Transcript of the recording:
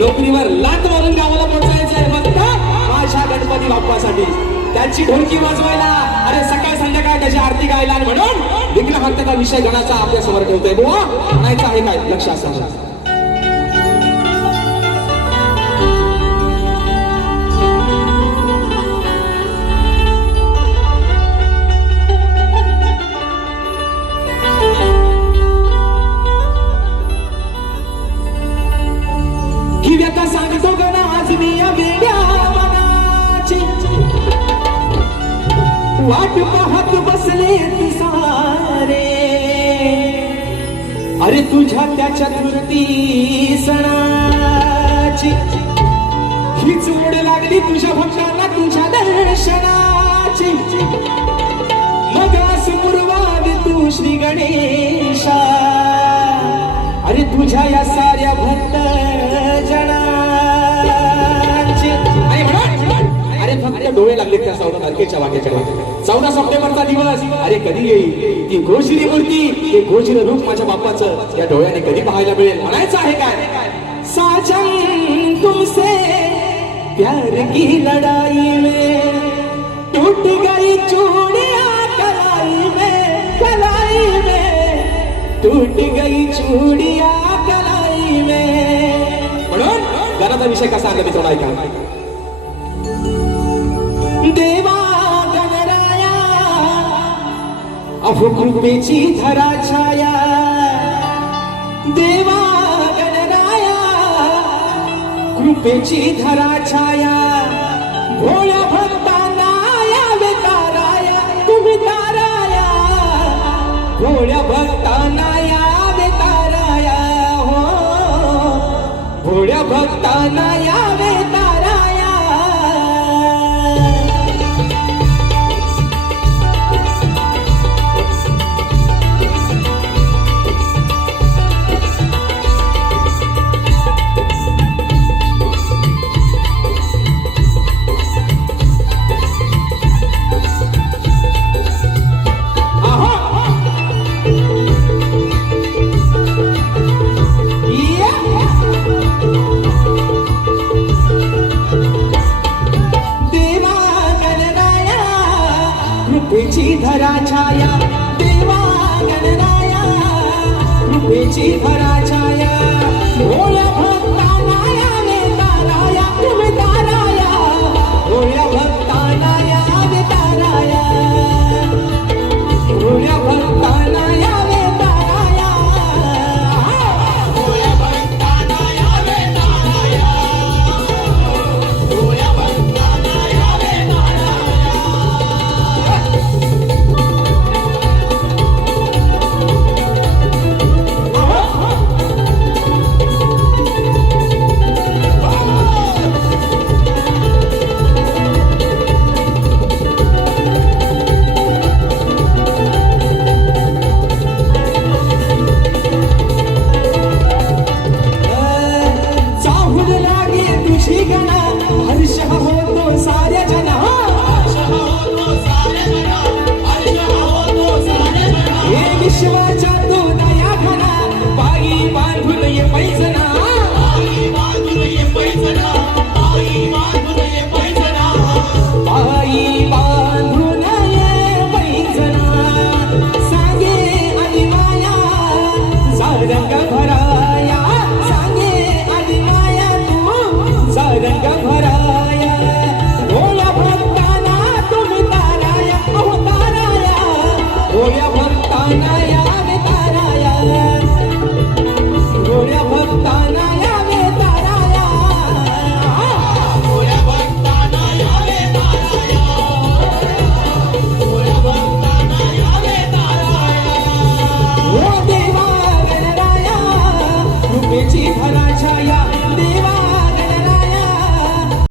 नोकरीवर लात मारून गावाला पोहोचायचंय फक्त माझ्या गणपती बाप्पासाठी. त्यांची ढोलकी वाजवायला, अरे सकाळ संध्याकाळ त्याची आरती गायला, आणि म्हणून विघ्नहर्त्याचा विषय गणाचा आपल्या समोर ठेवतोय. बुवा म्हणायचं आहे काय लक्ष असावं. ही व्यथा सांगतो गणा आज मी या वेड्या मनाची, वाट पाहत बसले सारे, अरे तुझ्या त्या चतुर्थी सणाची. ही जोड लागली तुझ्या भक्तांना तुझ्या दर्शनाची. मग असुरवाद तू श्री गणेशा, अरे तुझ्या या साऱ्या भक्त जनाची. अरे फक्त डोळे लागले त्या 14 तारखेच्या वाक्याच्या. 14 सप्टेंबरचा दिवस, अरे कधी येईल ती गोश्री मूर्ती, ते गोश्री रूप माझ्या बाप्पाचं या डोळ्याने कधी पाहायला मिळेल. म्हणायचं आहे काय, साजन तुमसे प्यार की लड़ाई में टूट गई चूड़ियां कलाई में, कलाई में टूट गई चूड़ियां कलाई में. म्हणून गाण्याचा विषय कसा आणला मी थोडा ऐका. देवा गणराया अहो कृपेची धरा छाया, देवा गणराया कृपेची धरा छाया. भोळ्या भक्तांना यावे ताराया, तुम्ही ताराया. भोळ्या भक्तांना यावे ताराया, हो भोळ्या भक्तांना यावे ताराया. कृपेची धरा छाया, देवा गणराया कृपेची धरा